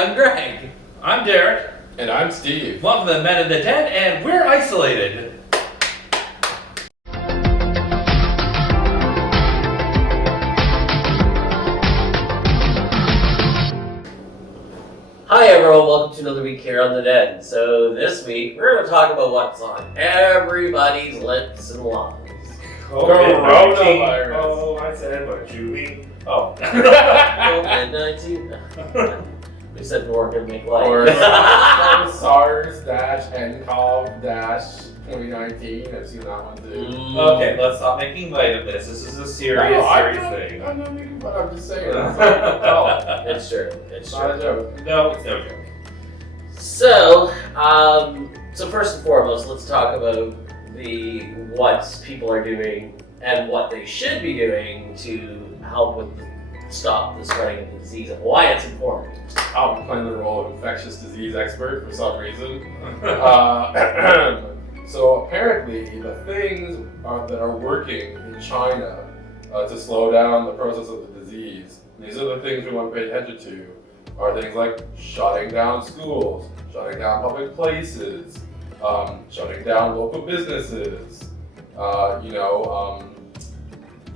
I'm Greg. I'm Derek. And I'm Steve. Welcome to the Men of the Dead, and we're isolated. Hi everyone, welcome to another week here on the Dead. So this week, we're going to talk about what's on everybody's lips and lungs. Coronavirus. Oh, I said what, Julie? Oh. COVID-19. We said we're going to make light. Or SARS-nCoV-2019. I've seen that one too. Okay, let's stop making light of this. This is a serious thing. I'm not making fun. I'm just saying. It's true. It's not a joke. No, it's no joke. So first and foremost, let's talk about what people are doing and what they should be doing to help stop the spreading of the disease and why it's important. I'm playing the role of infectious disease expert for some reason. So apparently, the things that are working in China to slow down the process of the disease, these are the things we want to pay attention to, are things like shutting down schools, shutting down public places, shutting down local businesses,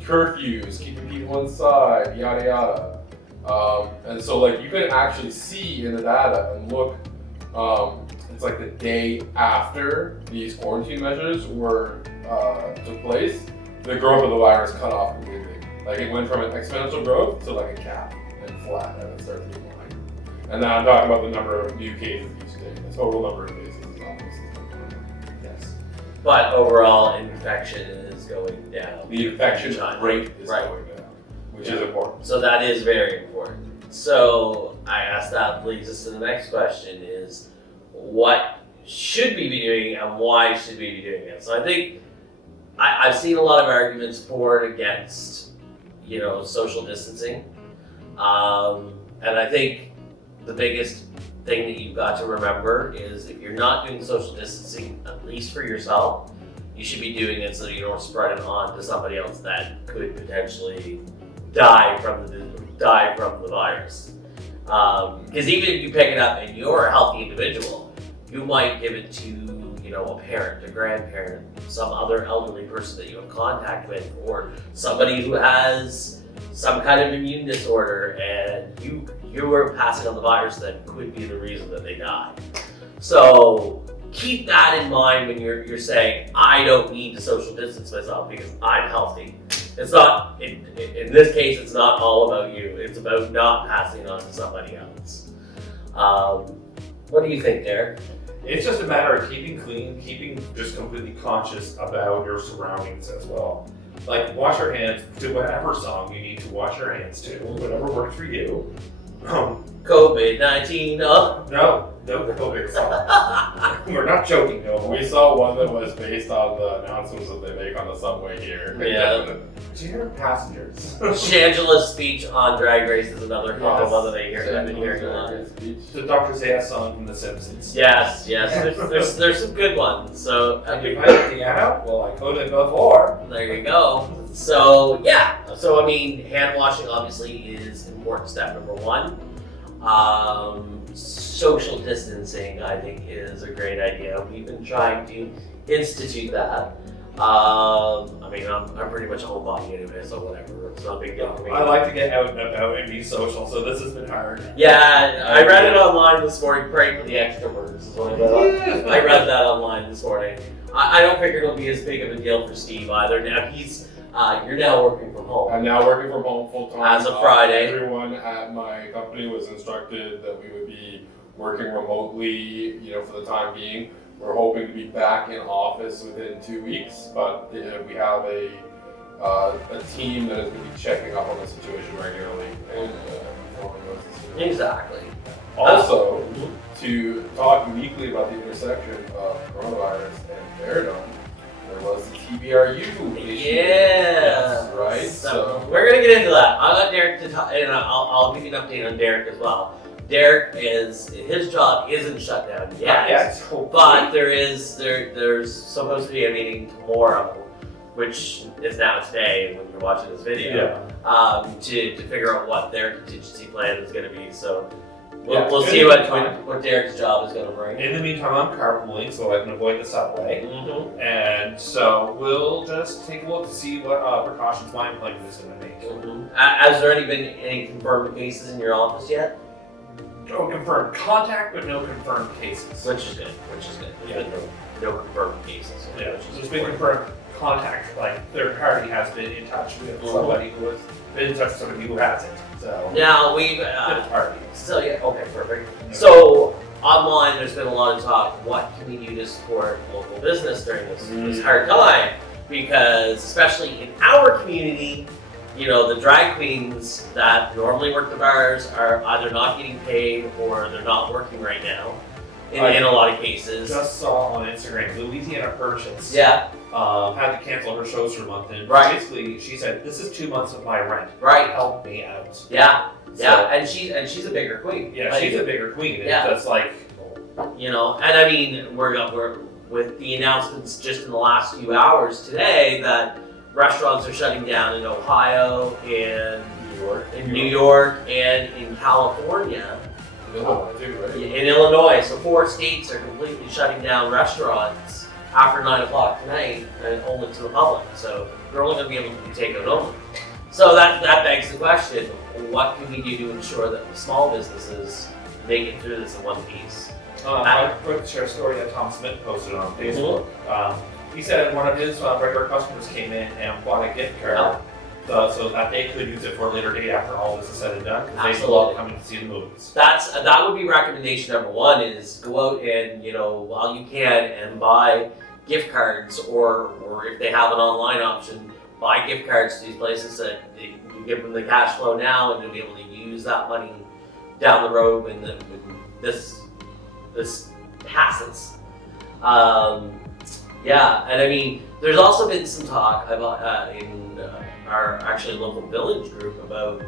curfews, keeping people inside, yada yada. And so you can actually see in the data and look, it's like the day after these quarantine measures took place, the growth of the virus cut off completely. It went from an exponential growth to a cap and flat, and it started to decline. And now I'm talking about the number of new cases each day. The total number of cases is almost. Yes. But overall, infection is going down. The infection rate is going down, which is important. So that is very important. So I guess that leads us to the next question is, what should we be doing and why should we be doing it? So I think I've seen a lot of arguments for and against, social distancing. And I think the biggest thing that you've got to remember is if you're not doing social distancing, at least for yourself, you should be doing it so that you don't spread it on to somebody else that could potentially die from the virus. Because even if you pick it up and you're a healthy individual, you might give it to a parent, a grandparent, some other elderly person that you have contact with, or somebody who has some kind of immune disorder, and you are passing on the virus that could be the reason that they die. So keep that in mind when you're saying, I don't need to social distance myself because I'm healthy. It's not, in this case, it's not all about you. It's about not passing it on to somebody else. What do you think, Derek? It's just a matter of keeping clean, keeping just completely conscious about your surroundings as well. Wash your hands to whatever song you need to wash your hands to, whatever works for you. COVID-19, No COVID song. We're not joking, no. We saw one that was based on the announcements that they make on the subway here. Yeah. Dear passengers. Shangela's speech on Drag Race is another one that I've been hearing a lot. The Dr. Zayas song from The Simpsons. Yes. There's some good ones. So have you played the piano? Well, I couldn't before. There you go. So hand washing obviously is important. Step number one. Social distancing, I think, is a great idea. We've been trying to institute that. I'm pretty much a homebody anyway, so whatever. It's not a big deal for me. I like to get out and about and be social, so this has been hard. Yeah, I read it online this morning. Pray for the extroverts. I read that online this morning. I don't figure it'll be as big of a deal for Steve either. Now you're now working from home. I'm now working from home full time. As of Friday. Everyone at my company was instructed that we would be working remotely, for the time being. We're hoping to be back in office within 2 weeks, but we have a team that is going to be checking up on the situation regularly and informing us. Exactly. Also, to talk uniquely about the intersection of coronavirus and Veridon, there was the TBRU issue. Yeah. Right? So we're going to get into that. I'll let Derek to talk, and I'll give you an update on Derek as well. Derek his job isn't shut down yet, but there's supposed to be a meeting tomorrow, which is now today when you're watching this video, to figure out what their contingency plan is going to be. So we'll see what Derek's job is going to bring. In the meantime, I'm carpooling so I can avoid the subway. Mm-hmm. And so we'll just take a look to see what precautions my employment is going to make. Mm-hmm. Has there been any confirmed cases in your office yet? No confirmed contact, but no confirmed cases. Which is good. Yeah. There's been no confirmed cases. Yeah, which is there's been confirmed contact. Like third party has been in touch with somebody who has been in touch with somebody who hasn't. So Now we've fifth party. so yeah, okay, perfect. So online, there's been a lot of talk. What can we do to support local business during this hard time? Because especially in our community, you know, the drag queens that normally work the bars are either not getting paid or they're not working right now. In a lot of cases. Just saw on Instagram, Louisiana Purchase Yeah. had to cancel her shows for a month, and Right. basically she said, "This is 2 months of my rent. Right. Help me out." Yeah. Yeah. So- And she's a bigger queen. Yeah, Like, she's a bigger queen. And Yeah. that's like, you know, and I mean, we're with the announcements just in the last few hours today that restaurants are shutting down in Ohio and New York and in California. Illinois too, right? In Illinois, so 4 states are completely shutting down restaurants after 9 o'clock tonight and only to the public. So they're only going to be able to take it only. So that begs the question: what can we do to ensure that the small businesses make it through this in one piece? I'd like to share a story that Tom Smith posted on Facebook. He said one of his regular customers came in and bought a gift card so that they could use it for a later date after all this is said and done. Because they love coming to see the movies. That would be recommendation number one: is go out and, you know, while you can, and buy gift cards, or if they have an online option, buy gift cards to these places that you give them the cash flow now, and they'll be able to use that money down the road when this passes. Yeah, and I mean, there's also been some talk about in our actually local village group about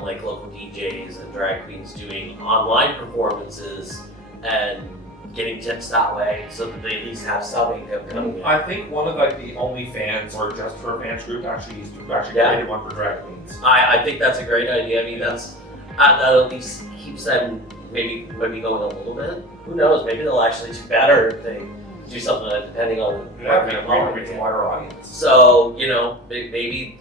like local DJs and drag queens doing online performances and getting tips that way, so that they at least have some income coming in. I think one of like the only fans or just for fans group actually created one for drag queens. I think that's a great idea. I mean, that at least keeps them maybe going a little bit. Who knows? Maybe they'll actually do better if they do something depending on Yeah, reach a wider audience. So, you know, maybe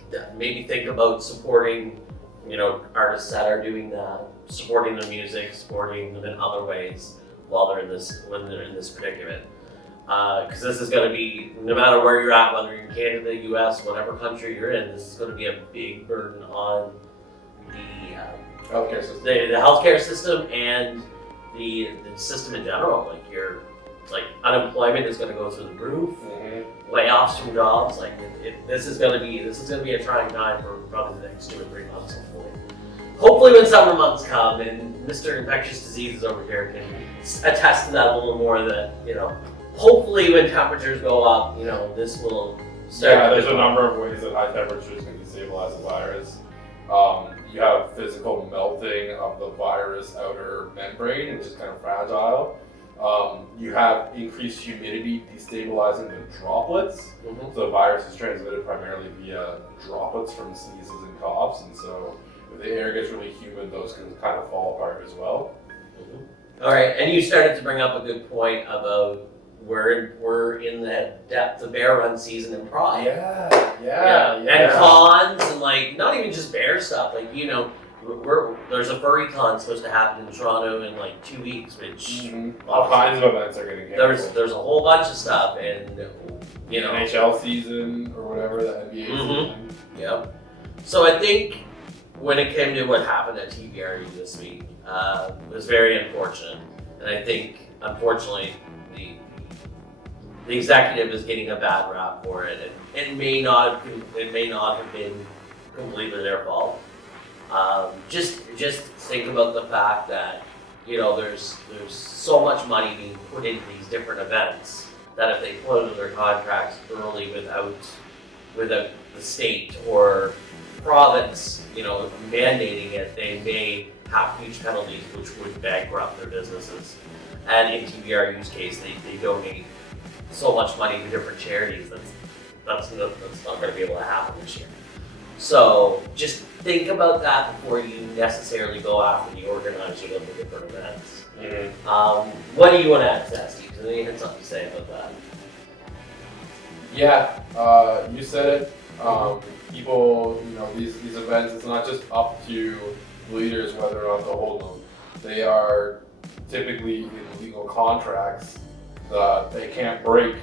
think about supporting, you know, artists that are doing that, supporting their music, supporting them in other ways while they're in this predicament. Because this is going to be, no matter where you're at, whether you're in Canada, US, whatever country you're in, this is going to be a big burden on the Healthcare system. the healthcare system and the system in general. Like unemployment is going to go through the roof. Layoffs from jobs. Like this is going to be a trying time for probably the next 2 or 3 months. Hopefully, when summer months come and Mr. Infectious Diseases over here can attest to that a little more. That, you know, hopefully when temperatures go up, you know, this will start. Yeah, there's a number of ways that high temperatures can destabilize the virus. You have physical melting of the virus outer membrane, which is kind of fragile. You have increased humidity destabilizing the droplets. Mhm. So the virus is transmitted primarily via droplets from sneezes and coughs, and so if the air gets really humid, those can kind of fall apart as well. All right, and you started to bring up a good point about we're in the depth of bear run season in Pride. And cons, and like not even just bear stuff. Like, you know, there's a furry con supposed to happen in Toronto in like 2 weeks, which All kinds of events are getting canceled. there's a whole bunch of stuff, and you know, NHL season or whatever, the NBA season. yeah. So I think when it came to what happened at TBRU this week, it was very unfortunate, and I think unfortunately the executive is getting a bad rap for it, and it may not have been completely their fault. Just think about the fact that, you know, there's so much money being put into these different events that if they close their contracts early without the state or province, you know, mandating it, they may have huge penalties which would bankrupt their businesses. And in TBRU's case, they donate so much money to different charities that's not going to be able to happen this year. So just think about that before you necessarily go after the organizer of the different events. What do you want to add to that, Steve? Do you have something to say about that? Yeah, you said it. People, these events, it's not just up to leaders whether or not to hold them. They are typically in legal contracts that they can't break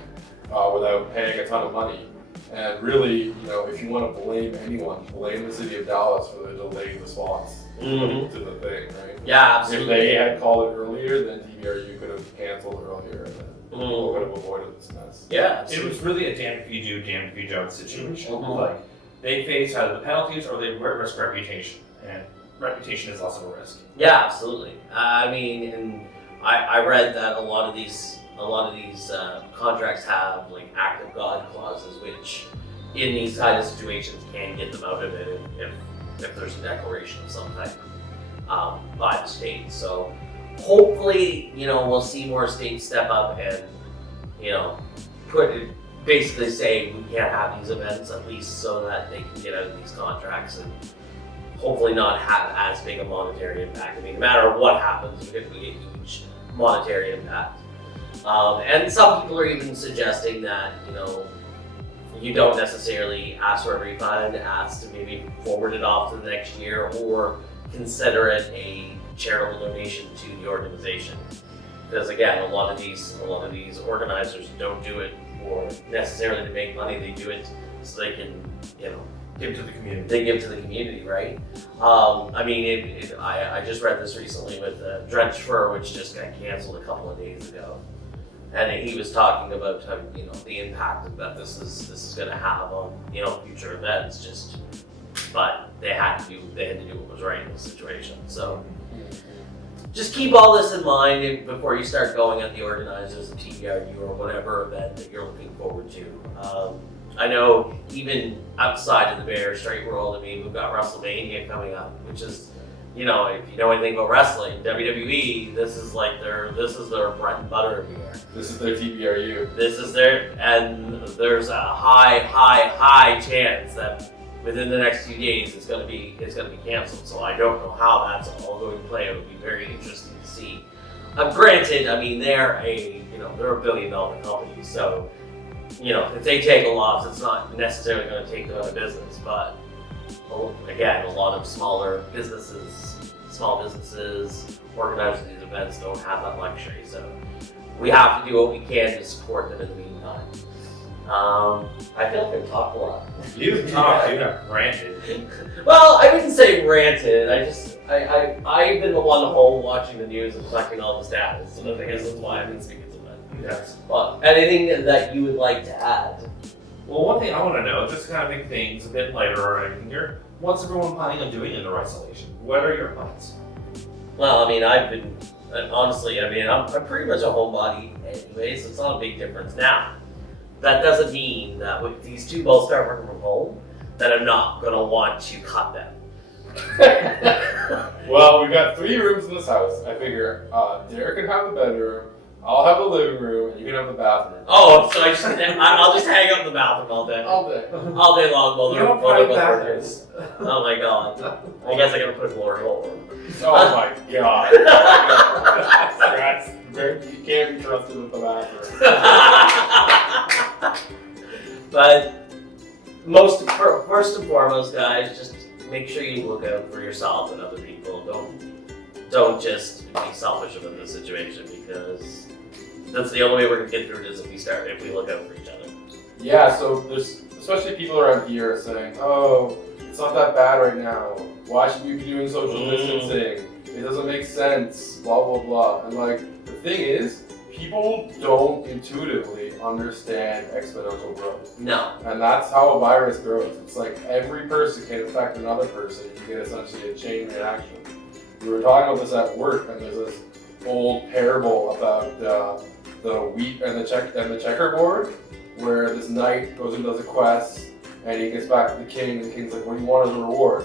without paying a ton of money. And really, if you want to blame anyone, blame the city of Dallas for the delayed response to the thing, right? Yeah, absolutely. If they had called it earlier, then TBRU could have canceled earlier, and then people could have avoided this mess. Yeah, It was really a damned if you do, damned if you don't situation. Like, they face either the penalties or they risk reputation, and reputation is also a risk. Yeah, absolutely. I mean, and I read that a lot of these contracts have like act of God clauses, which in these kind of situations can get them out of it if there's a declaration of some type by the state. So hopefully, we'll see more states step up and basically say we can't have these events, at least so that they can get out of these contracts and hopefully not have as big a monetary impact. I mean, no matter what happens, you're going to get a huge monetary impact. And some people are even suggesting that, you don't necessarily ask for a refund, ask to maybe forward it off to the next year or consider it a charitable donation to the organization. Because again, a lot of these organizers don't do it for necessarily to make money. They do it so they can, Give to the community. They give to the community, right? I mean, I just read this recently with Drench Fur, which just got canceled a couple of days ago, and he was talking about the impact that this is going to have on future events. But they had to do what was right in this situation. So just keep all this in mind before you start going at the organizers of TBRU or whatever event that you're looking forward to. I know even outside of the Bear Straight World, I mean, we've got WrestleMania coming up, which is, if you know anything about wrestling, WWE, this is their bread and butter here. This is their TBRU. And there's a high chance that within the next few days it's gonna be canceled. So I don't know how that's all going to play. It would be very interesting to see. Granted, I mean they're a $1 billion company, so if they take a loss, it's not necessarily going to take them out of business. But again, a lot of small businesses organizing these events don't have that luxury. So we have to do what we can to support them in the meantime. I feel like I've talked a lot. You've talked, you have ranted. Well, I wouldn't say ranted. I've been the one at home watching the news and collecting all the stats. So I guess that's why I've been speaking to them. Yes. Well, anything that you would like to add? Well, one thing I want to know, just to kind of make things a bit lighter or anything here, what's everyone planning on doing in the isolation? What are your plans? Well, I mean, I'm pretty much a homebody anyway, so it's not a big difference now. That doesn't mean that if these two both start working from home, that I'm not going to want to cut them. Well, we've got 3 rooms in this house. I figure Derek can have the bedroom, I'll have the living room, and you can have the bathroom. Oh, so I'll just hang out in the bathroom all day. All day. All day long while they're both working. bathrooms. Oh my god. I guess I gotta put a glory hole in. Oh my god. You can't be trusted with the bathroom. But first and foremost, guys, just make sure you look out for yourself and other people. Don't just be selfish about this situation, because that's the only way we're gonna get through it is if we look out for each other. Yeah, so there's especially people around here saying, "Oh, it's not that bad right now. Why should we be doing social distancing? It doesn't make sense, blah, blah, blah." And the thing is, people don't intuitively understand exponential growth. No. And that's how a virus grows. It's like every person can infect another person. You get essentially a chain reaction. We were talking about this at work, and there's this old parable about the wheat and the checkerboard, where this knight goes and does a quest, and he gets back to the king, and the king's like, "What do you want as a reward?"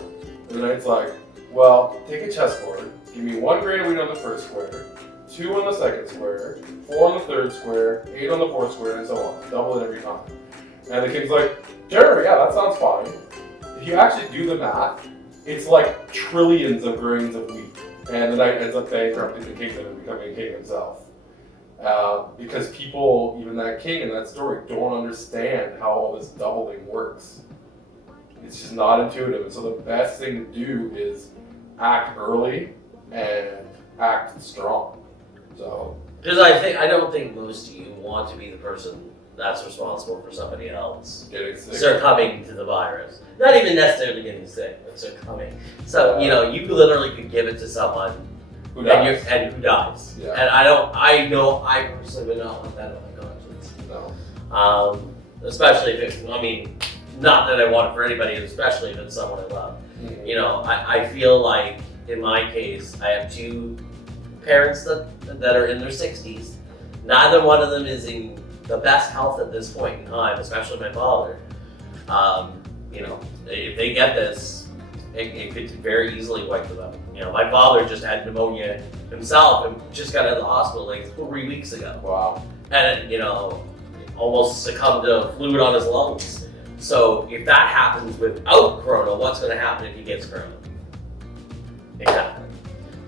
And the knight's like, "Well, take a chessboard, give me 1 grain of wheat on the first square, 2 on the second square, 4 on the third square, 8 on the fourth square, and so on. Double it every time." And the king's like, "Sure, yeah, that sounds fine. If you actually do the math, it's like trillions of grains of wheat. And the knight ends up bankrupting the kingdom and becoming king himself. Because people, even that king in that story, don't understand how all this doubling works. It's just not intuitive. And so the best thing to do is act early and act strong. So, because I don't think most of you want to be the person that's responsible for somebody else getting sick. succumbing to the virus. Not even necessarily getting sick, but succumbing. So, you literally could give it to someone Who dies? and who dies. Yeah. And I personally would not want that on my conscience. No. Especially if not that I want it for anybody, especially if it's someone I love. Mm-hmm. I feel like, in my case, I have two parents that are in their 60s. Neither one of them is in the best health at this point in time, especially my father. If they get this, it could very easily wipe them out. My father just had pneumonia himself and just got out of the hospital like 3 weeks ago. Wow. And, almost succumbed to fluid on his lungs. So if that happens without corona, what's going to happen if he gets corona? Exactly.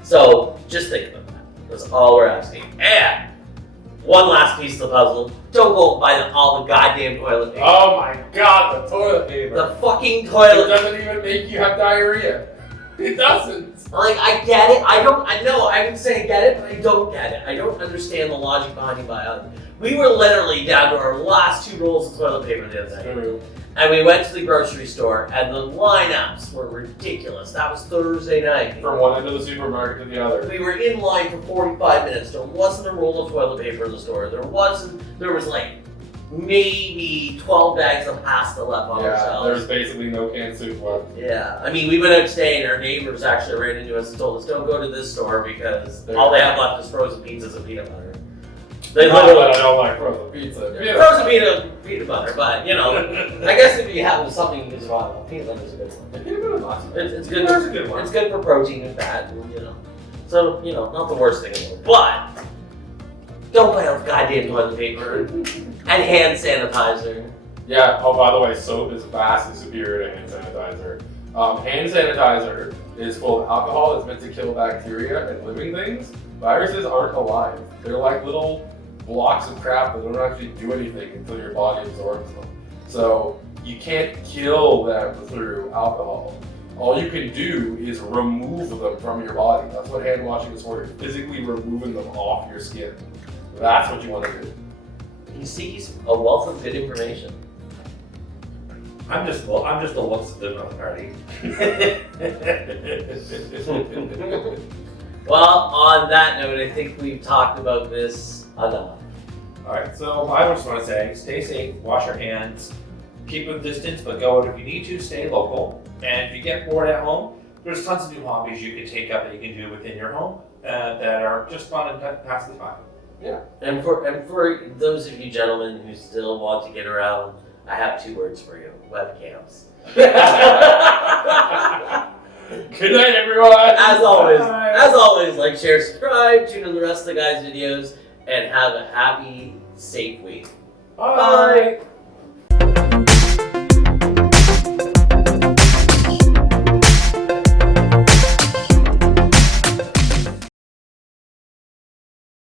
So just think about that. That's all we're asking. And one last piece of the puzzle. Don't go buy all the goddamn toilet paper. Oh my god, the toilet paper. The fucking It toilet paper. doesn't even make you have diarrhea. It doesn't. Like, I get it. I would say I get it, but I don't get it. I don't understand the logic behind it. We were literally down to our last 2 rolls of toilet paper the other night. True. And we went to the grocery store, and the lineups were ridiculous. That was Thursday night. From one end of the supermarket to the other. We were in line for 45 minutes. There wasn't a roll of toilet paper in the store. There was like maybe 12 bags of pasta left on our shelves. There's basically no canned soup left. Yeah, we went out today, and our neighbors actually ran into us and told us, don't go to this store because all they have left is frozen pizzas and peanut butter. They literally I don't like frozen pizza. frozen peanut butter, but I guess if you have something that's wrong, peanut butter is a good one. Peanut butter is awesome. It's good. It's a good one. It's good for protein and fat, So not the worst thing in the world, but don't buy out goddamn toilet paper and hand sanitizer. Yeah. Oh, by the way, soap is vastly superior to hand sanitizer. Hand sanitizer is full of alcohol. It's meant to kill bacteria and living things. Viruses aren't alive. They're like little blocks of crap that don't actually do anything until your body absorbs them. So you can't kill them through alcohol. All you can do is remove them from your body. That's what hand washing is for. You're physically removing them off your skin. That's what you want to do. You see, he's a wealth of good information. I'm just the looks of the party. Well, on that note, I think we've talked about this enough. Alright, so I just want to say, stay safe, wash your hands, keep a distance, but go out if you need to, stay local. And if you get bored at home, there's tons of new hobbies you can take up that you can do within your home that are just fun and pass the time. Yeah. And for those of you gentlemen who still want to get around, I have 2 words for you: webcams. Good night, everyone. As always, like, share, subscribe, tune in the rest of the guys' videos, and have a happy, safe week. Bye. Bye.